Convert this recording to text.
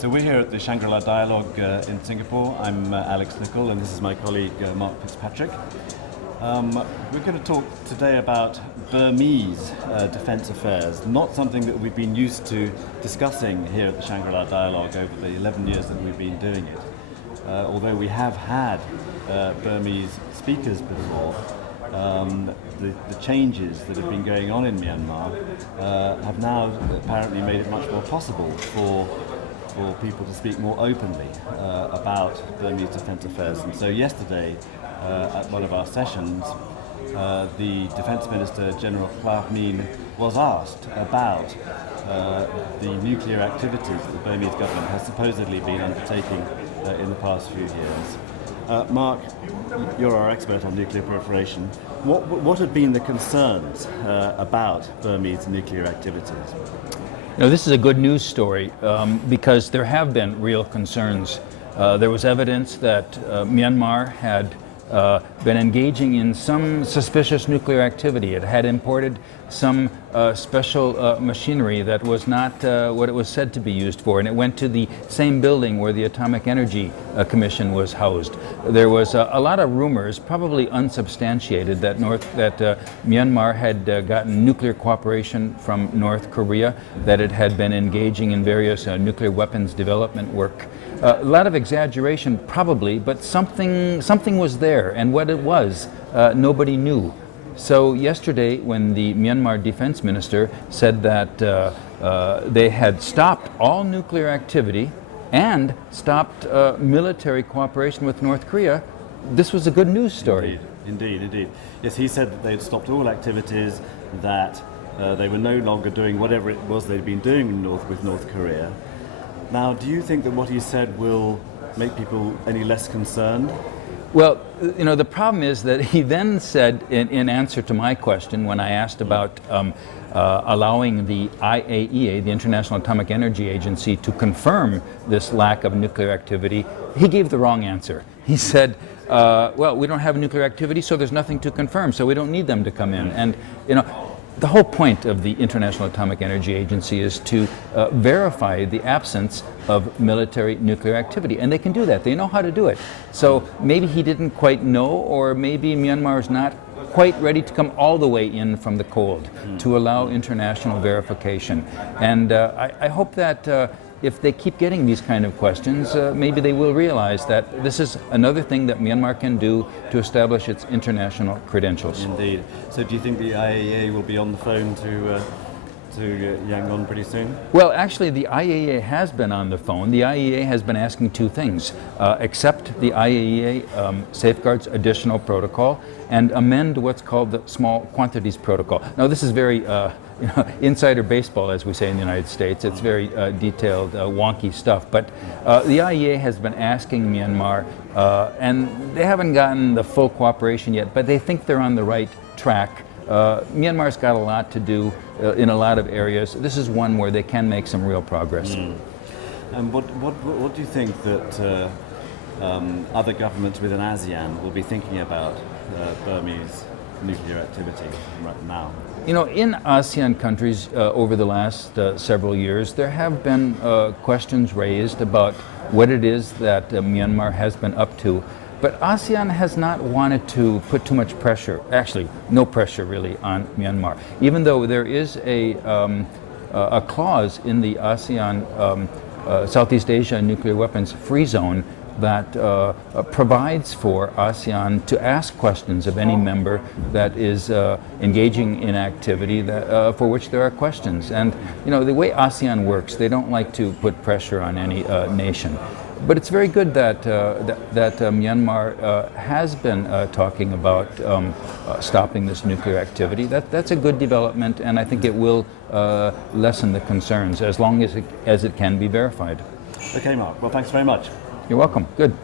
So we're here at the Shangri-LA Dialogue in Singapore. I'm Alex Nicoll, and this is my colleague Mark Fitzpatrick. We're going to talk today about Burmese defence affairs, not something that we've been used to discussing here at the Shangri-LA Dialogue over the 11 years that we've been doing it. Although we have had Burmese speakers before, the changes that have been going on in Myanmar have now apparently made it much more possible for people to speak more openly about Burmese defence affairs. And so yesterday, at one of our sessions, the Defence Minister, General Clout Mean, was asked about the nuclear activities that the Burmese government has supposedly been undertaking in the past few years. Mark, you're our expert on nuclear proliferation. What have been the concerns about Burmese nuclear activities? You know, this is a good news story because there have been real concerns. There was evidence that Myanmar had been engaging in some suspicious nuclear activity. It had imported some special machinery that was not what it was said to be used for, and it went to the same building where the Atomic Energy Commission was housed. There was a lot of rumors, probably unsubstantiated, that Myanmar had gotten nuclear cooperation from North Korea, that it had been engaging in various nuclear weapons development work. A lot of exaggeration, probably, but something was there, and what it was, nobody knew. So yesterday, when the Myanmar Defense Minister said that they had stopped all nuclear activity and stopped military cooperation with North Korea, this was a good news story. Indeed. Yes, he said that they'd stopped all activities, that they were no longer doing whatever it was they'd been doing with North Korea. Now, do you think that what he said will make people any less concerned? Well, you know, the problem is that he then said, in answer to my question, when I asked about allowing the IAEA, the International Atomic Energy Agency, to confirm this lack of nuclear activity, he gave the wrong answer. He said, well, we don't have nuclear activity, so there's nothing to confirm, so we don't need them to come in. And, you know, the whole point of the International Atomic Energy Agency is to verify the absence of military nuclear activity, and they can do that. They know how to do it. So maybe he didn't quite know, or maybe Myanmar is not quite ready to come all the way in from the cold to allow international verification. And I hope that if they keep getting these kind of questions, maybe they will realize that this is another thing that Myanmar can do to establish its international credentials. Indeed. So do you think the IAEA will be on the phone to Yangon pretty soon? Well, actually, the IAEA has been on the phone. The IAEA has been asking two things: accept the IAEA safeguards additional protocol and amend what's called the small quantities protocol. Now, this is very insider baseball, as we say in the United States. It's very detailed, wonky stuff. But the IAEA has been asking Myanmar, and they haven't gotten the full cooperation yet, but they think they're on the right track. Myanmar's got a lot to do in a lot of areas. This is one where they can make some real progress. And what do you think that other governments within ASEAN will be thinking about Burmese nuclear activity right now? You know, in ASEAN countries over the last several years, there have been questions raised about what it is that Myanmar has been up to. But ASEAN has not wanted to put too much pressure, actually no pressure really, on Myanmar. Even though there is a clause in the ASEAN Southeast Asia nuclear weapons free zone that provides for ASEAN to ask questions of any member that is engaging in activity that, for which there are questions. And you know, the way ASEAN works, they don't like to put pressure on any nation. But it's very good that Myanmar has been talking about stopping this nuclear activity. That's a good development, and I think it will lessen the concerns as long as it can be verified. Okay, Mark. Well, thanks very much. You're welcome. Good.